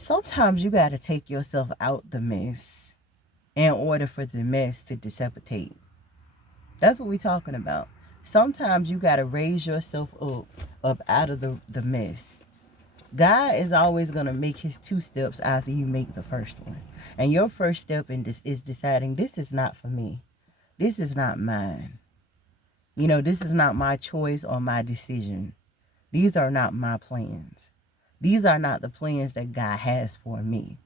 Sometimes you got to take yourself out the mess in order for the mess to dissipate. That's what we're talking about. Sometimes you got to raise yourself up out of the mess. God is always going to make his two steps after you make the first one. And your first step in this is deciding this is not for me. This is not mine. This is not my choice or my decision. These are not my plans. These are not the plans that God has for me.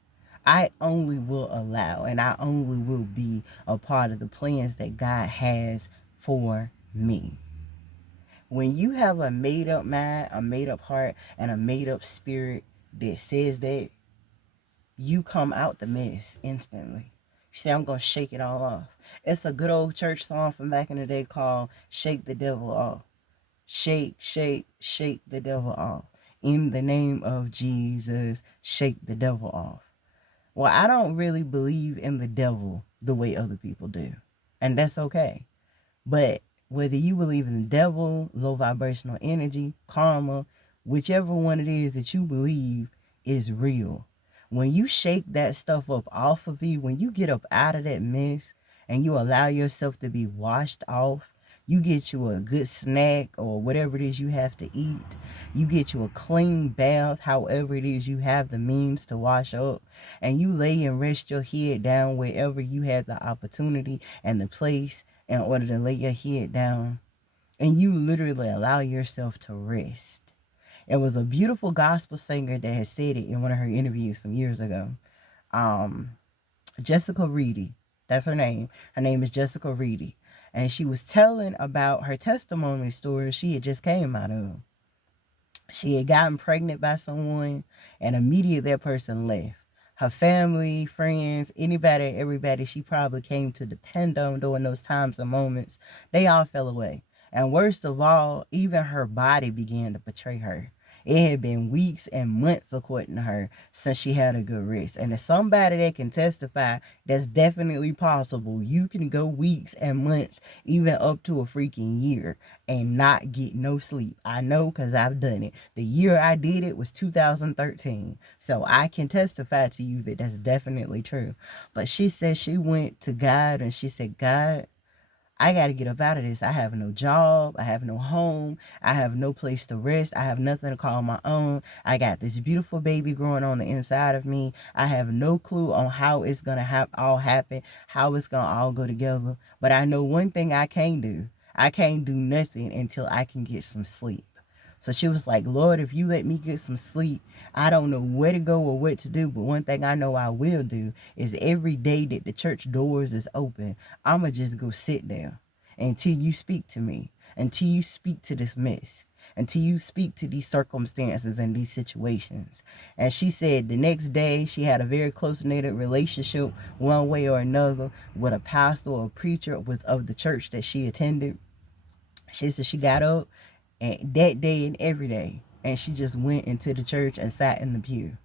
I only will allow and I only will be a part of the plans that God has for me. When you have a made up mind, a made up heart, and a made up spirit that says that, you come out the mess instantly. You say, I'm going to shake it all off. It's a good old church song from back in the day called Shake the Devil Off. Shake, shake, shake the devil off. In the name of Jesus, shake the devil off. Well, I don't really believe in the devil the way other people do. And that's okay. But whether you believe in the devil, low vibrational energy, karma, whichever one it is that you believe is real. When you shake that stuff up off of you, when you get up out of that mess and you allow yourself to be washed off, you get you a good snack or whatever it is you have to eat. You get you a clean bath, however it is you have the means to wash up. And you lay and rest your head down wherever you have the opportunity and the place in order to lay your head down. And you literally allow yourself to rest. It was a beautiful gospel singer that had said it in one of her interviews some years ago. Jessica Reedy, that's her name. Her name is Jessica Reedy. And she was telling about her testimony story she had just came out of. She had gotten pregnant by someone, and immediately that person left. Her family, friends, anybody, everybody she probably came to depend on during those times and moments, they all fell away. And worst of all, even her body began to betray her. It had been weeks and months, according to her, since she had a good rest. And as somebody that can testify, that's definitely possible. You can go weeks and months, even up to a freaking year, and not get no sleep. I know because I've done it. The year I did it was 2013. So I can testify to you that that's definitely true. But she said she went to God and she said, God, I got to get up out of this. I have no job. I have no home. I have no place to rest. I have nothing to call my own. I got this beautiful baby growing on the inside of me. I have no clue on how it's going to all happen, how it's going to all go together. But I know one thing I can't do. I can't do nothing until I can get some sleep. So she was like, Lord, if you let me get some sleep, I don't know where to go or what to do. But one thing I know I will do is every day that the church doors is open, I'm going to just go sit there until you speak to me, until you speak to this mess, until you speak to these circumstances and these situations. And she said the next day she had a very close-knit relationship one way or another with a pastor or a preacher was of the church that she attended. She said she got up and that day and every day, and she just went into the church and sat in the pew.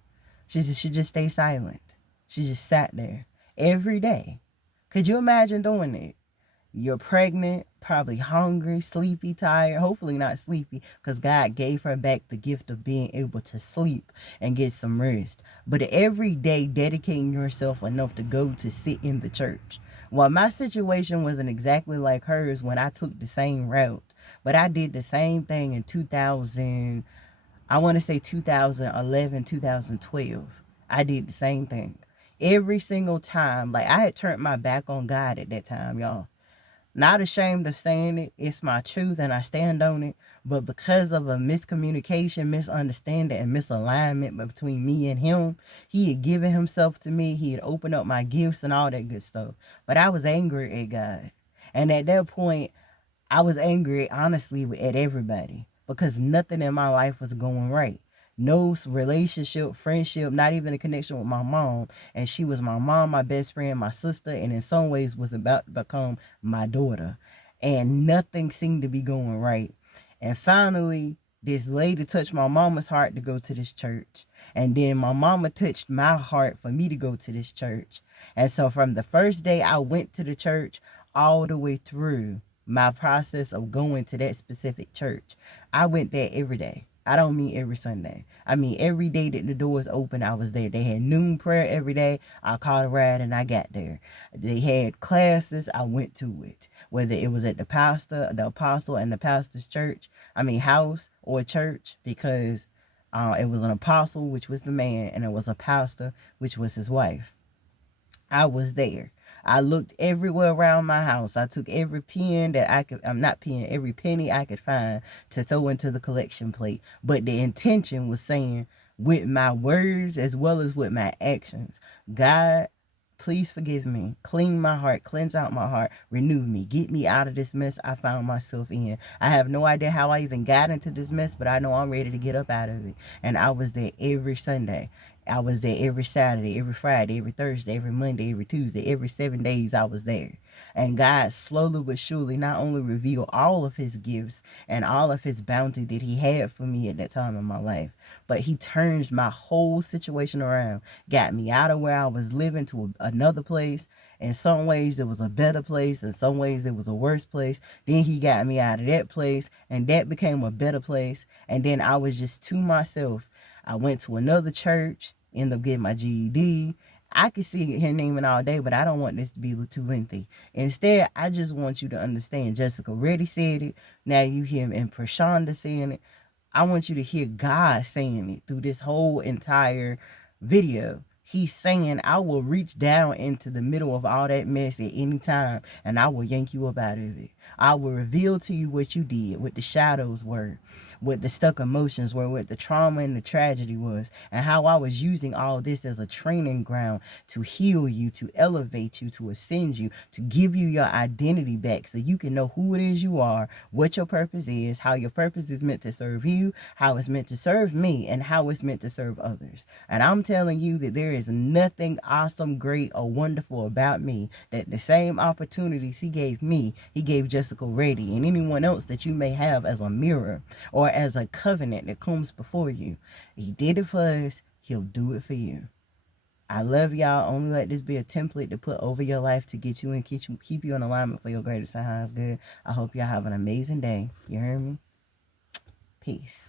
She said she just stayed silent. She just sat there every day. Could you imagine doing it? You're pregnant, probably hungry, sleepy, tired, hopefully not sleepy, because God gave her back the gift of being able to sleep and get some rest. But every day dedicating yourself enough to go to sit in the church. Well, my situation wasn't exactly like hers when I took the same route, but I did the same thing in 2000, I want to say 2011, 2012. I did the same thing. Every single time, like I had turned my back on God at that time, y'all. Not ashamed of saying it. It's my truth and I stand on it. But because of a miscommunication, misunderstanding, and misalignment between me and him, he had given himself to me. He had opened up my gifts and all that good stuff. But I was angry at God. And at that point, I was angry, honestly, at everybody. Because nothing in my life was going right. No relationship, friendship, not even a connection with my mom. And she was my mom, my best friend, my sister, and in some ways was about to become my daughter. And nothing seemed to be going right. And finally, this lady touched my mama's heart to go to this church. And then my mama touched my heart for me to go to this church. And so from the first day I went to the church all the way through my process of going to that specific church, I went there every day. I don't mean every Sunday. I mean every day that the doors open, I was there. They had noon prayer every day. I caught a ride and I got there. They had classes. I went to it. Whether it was at the pastor, the apostle, and the pastor's church, I mean house or church, because it was an apostle, which was the man, and it was a pastor, which was his wife. I was there. I looked everywhere around my house. I took every pen that I could, I'm not pen, every penny I could find to throw into the collection plate. But the intention was saying, with my words as well as with my actions, God, please forgive me. Clean my heart, cleanse out my heart, renew me, get me out of this mess I found myself in. I have no idea how I even got into this mess, but I know I'm ready to get up out of it. And I was there every Sunday. I was there every Saturday, every Friday, every Thursday, every Monday, every Tuesday, every 7 days I was there. And God slowly but surely not only revealed all of his gifts and all of his bounty that he had for me at that time in my life, but he turned my whole situation around, got me out of where I was living to another place. In some ways it was a better place, in some ways it was a worse place. Then he got me out of that place and that became a better place. And then I was just to myself. I went to another church, ended up getting my GED. I could see him naming all day, but I don't want this to be too lengthy. Instead, I just want you to understand Jessica already said it. Now you hear Empress Shonda saying it. I want you to hear God saying it through this whole entire video. He's saying, I will reach down into the middle of all that mess at any time and I will yank you up out of it. I will reveal to you what you did, what the shadows were, what the stuck emotions were, what the trauma and the tragedy was, and how I was using all this as a training ground to heal you, to elevate you, to ascend you, to give you your identity back so you can know who it is you are, what your purpose is, how your purpose is meant to serve you, how it's meant to serve me, and how it's meant to serve others. And I'm telling you that there is nothing awesome, great, or wonderful about me that the same opportunities he gave me, he gave Jessica Reddy and anyone else that you may have as a mirror or as a covenant that comes before you. He did it for us. He'll do it for you. I love y'all. Only let this be a template to put over your life to get you and keep you in alignment for your greatest and highest good. I hope y'all have an amazing day. You heard me? Peace.